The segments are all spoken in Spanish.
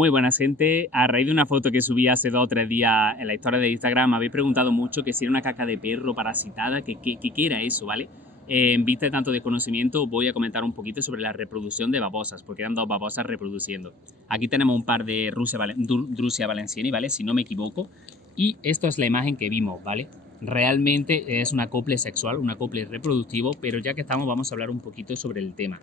Muy buena gente. A raíz de una foto que subí hace 2 o 3 días en la historia de Instagram, me habéis preguntado mucho que si era una caca de perro parasitada, que qué era eso, ¿vale? En vista de tanto desconocimiento, voy a comentar un poquito sobre la reproducción de babosas, porque eran 2 babosas reproduciendo. Aquí tenemos un par de Drusia valenciani, ¿vale? Si no me equivoco. Y esto es la imagen que vimos, ¿vale? Realmente es un acople sexual, un acople reproductivo, pero ya que estamos, vamos a hablar un poquito sobre el tema.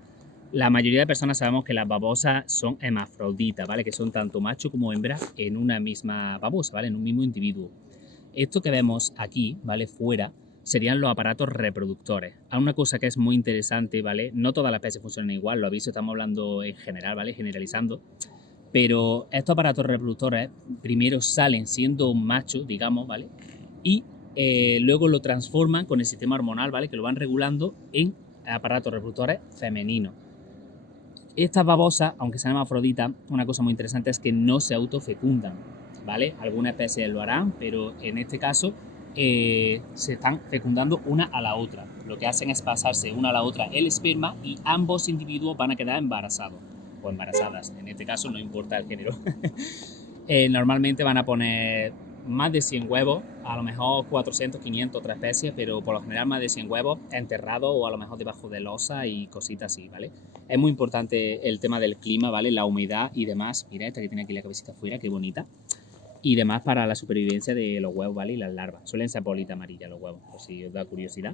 La mayoría de personas sabemos que las babosas son hermafroditas, ¿vale? Que son tanto macho como hembra en una misma babosa, ¿vale? En un mismo individuo. Esto que vemos aquí, ¿vale? Fuera, serían los aparatos reproductores. Hay una cosa que es muy interesante, ¿vale? No todas las especies funcionan igual, lo aviso, estamos hablando en general, ¿vale? Generalizando. Pero estos aparatos reproductores primero salen siendo machos, digamos, ¿vale? Y luego lo transforman con el sistema hormonal, ¿vale? Que lo van regulando en aparatos reproductores femeninos. Estas babosas, aunque sean hermafroditas, una cosa muy interesante es que no se autofecundan, ¿vale? Algunas especies lo harán, pero en este caso se están fecundando una a la otra. Lo que hacen es pasarse una a la otra el esperma y ambos individuos van a quedar embarazados o embarazadas. En este caso no importa el género. Normalmente van a poner más de 100 huevos, a lo mejor 400, 500 otras especies, pero por lo general más de 100 huevos enterrados o a lo mejor debajo de losa y cositas así, ¿vale? Es muy importante el tema del clima, ¿vale? La humedad y demás. Mira, esta que tiene aquí la cabecita afuera, qué bonita. Y demás para la supervivencia de los huevos, ¿vale? Y las larvas. Suelen ser bolita amarilla los huevos, por si os da curiosidad.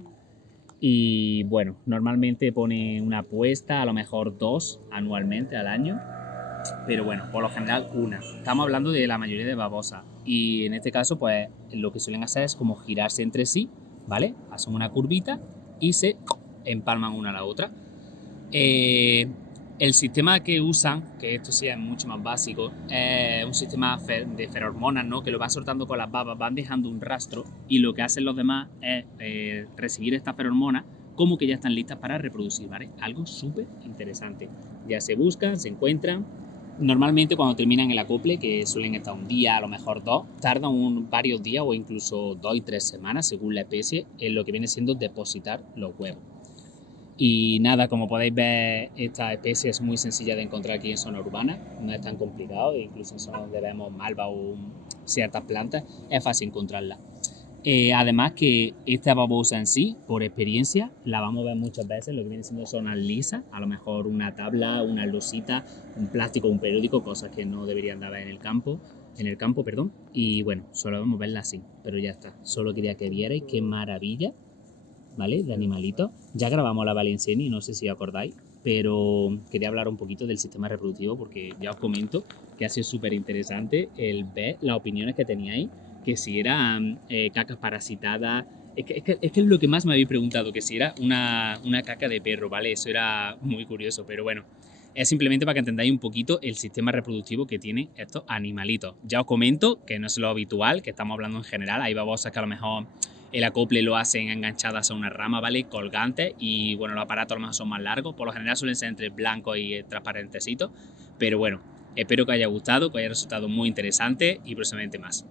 Y bueno, normalmente pone una apuesta, a lo mejor 2 anualmente al año. Pero bueno, por lo general una. Estamos hablando de la mayoría de babosas. Y en este caso, pues lo que suelen hacer es como girarse entre sí, ¿vale? Hacen una curvita y se empalman una a la otra. El sistema que usan, que esto sí es mucho más básico, es un sistema de feromonas, ¿no? Que lo van soltando con las babas, van dejando un rastro y lo que hacen los demás es recibir estas feromonas como que ya están listas para reproducir, ¿vale? Algo súper interesante. Ya se buscan, se encuentran. Normalmente cuando terminan el acople, que suelen estar un día, a lo mejor 2, tardan varios días o incluso 2 y 3 semanas, según la especie, en lo que viene siendo depositar los huevos. Y nada, como podéis ver, esta especie es muy sencilla de encontrar aquí en zona urbana, no es tan complicado, incluso en zonas donde vemos malva o ciertas plantas, es fácil encontrarla. Además que esta babosa en sí, por experiencia, la vamos a ver muchas veces, lo que viene siendo zonas lisas, a lo mejor una tabla, una losita, un plástico, un periódico, cosas que no deberían de haber en el campo, perdón, y bueno, solo vamos a verla así, pero ya está, solo quería que vierais qué maravilla, ¿vale? De animalitos. Ya grabamos la valenciani, no sé si os acordáis, pero quería hablar un poquito del sistema reproductivo porque ya os comento que ha sido súper interesante el ver las opiniones que teníais, que si eran cacas parasitadas. Es que es lo que más me habéis preguntado, que si era una caca de perro, ¿vale? Eso era muy curioso, pero bueno, es simplemente para que entendáis un poquito el sistema reproductivo que tienen estos animalitos. Ya os comento que no es lo habitual, que estamos hablando en general, hay babosas que a lo mejor el acople lo hacen enganchadas a una rama, ¿vale? Colgantes, y bueno, los aparatos a lo mejor son más largos, por lo general suelen ser entre blancos y transparentecitos, pero bueno, espero que haya gustado, que haya resultado muy interesante y próximamente más.